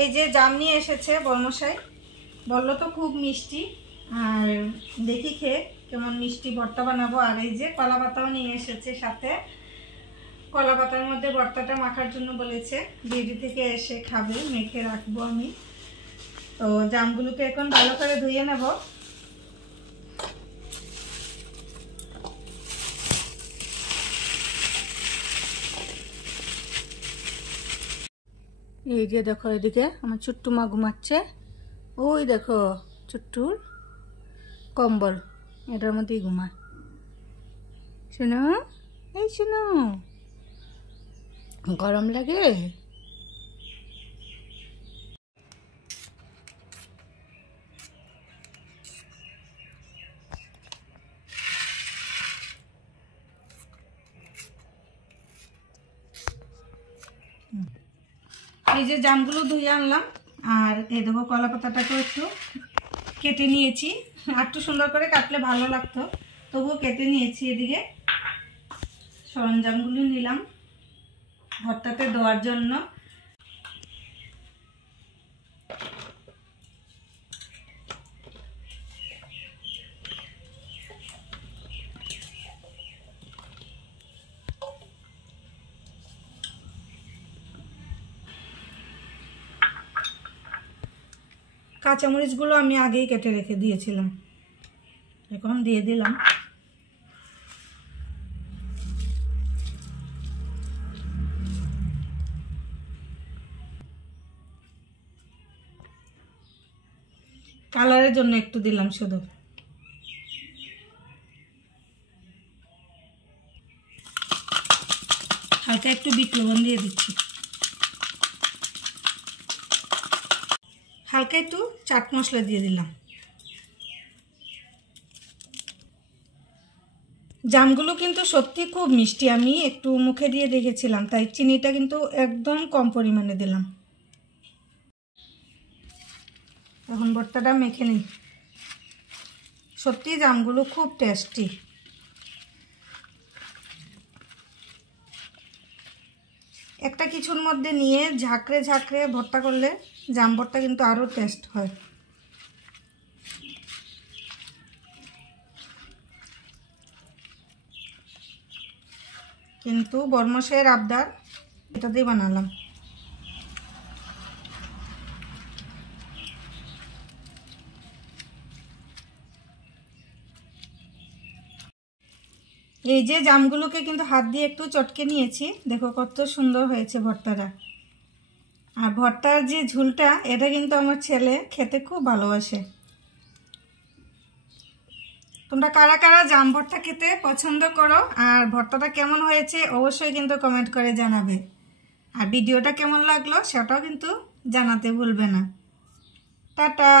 এই যে জাম নিয়ে এসেছে বর্মশাই, বললো তো খুব মিষ্টি, আর দেখি খেয়ে কেমন মিষ্টি ভর্তা বানাবো। আর এই যে কলা পাতাও নিয়ে এসেছে সাথে, কলা পাতার মধ্যে ভর্তাটা মাখার জন্য বলেছে, ডিউটি থেকে এসে খাবে, মেখে রাখবো আমি। তো জামগুলোকে এখন ভালো করে ধুয়ে নেব। এই যে দেখো এদিকে আমার ছোট্টু মা ঘুমাচ্ছে, ওই দেখো ছোট্টুর কম্বল, এটার মধ্যেই ঘুমায়। শোনো, এই শোনো, গরম লাগে? এই যে জামগুলো ধুয়ে আনলাম, আর এই দেখো কলা পাতাটাকেও একটু কেটে নিয়েছি। আর একটু সুন্দর করে কাটলে ভালো লাগতো, তবুও কেটে নিয়েছি। এদিকে সরঞ্জামগুলো নিলাম ভর্তাতে দেওয়ার জন্য। কাঁচামরিচগুলো আমি আগেই কেটে রেখে দিয়েছিলাম, এখন দিয়ে দিলাম। কালারের জন্য একটু দিলাম শুধু। হালকা একটু বিট লবণ দিয়ে দিচ্ছি, হালকা একটু চাট মশলা দিয়ে দিলাম। জামগুলো কিন্তু সত্যি খুব মিষ্টি, আমি একটু মুখে দিয়ে দেখেছিলাম, তাই চিনিটা কিন্তু একদম কম পরিমাণে দিলাম। এখন ভর্তাটা মেখে নিই। সত্যি জামগুলো খুব টেস্টি। একটা কিছুর মধ্যে নিয়ে ঝাঁকড়ে ঝাঁকড়ে ভর্তা করলে জাম ভর্তা কিন্তু আরও টেস্ট হয়। কিন্তু বর্মশাইয়ের আবদার, এটাতেই বানালাম। এই যে জামগুলোকে কিন্তু হাত দিয়ে একটু চটকে নিয়েছি, দেখো কত সুন্দর হয়েছে ভর্তাটা। আর ভর্তার যে ঝুলটা, এটা কিন্তু আমার ছেলে খেতে খুব ভালোবাসে। তোমরা কারা কারা জাম ভর্তা খেতে পছন্দ করো, আর ভর্তাটা কেমন হয়েছে অবশ্যই কিন্তু কমেন্ট করে জানাবে। আর ভিডিওটা কেমন লাগলো সেটাও কিন্তু জানাতে ভুলবে না। টাটা।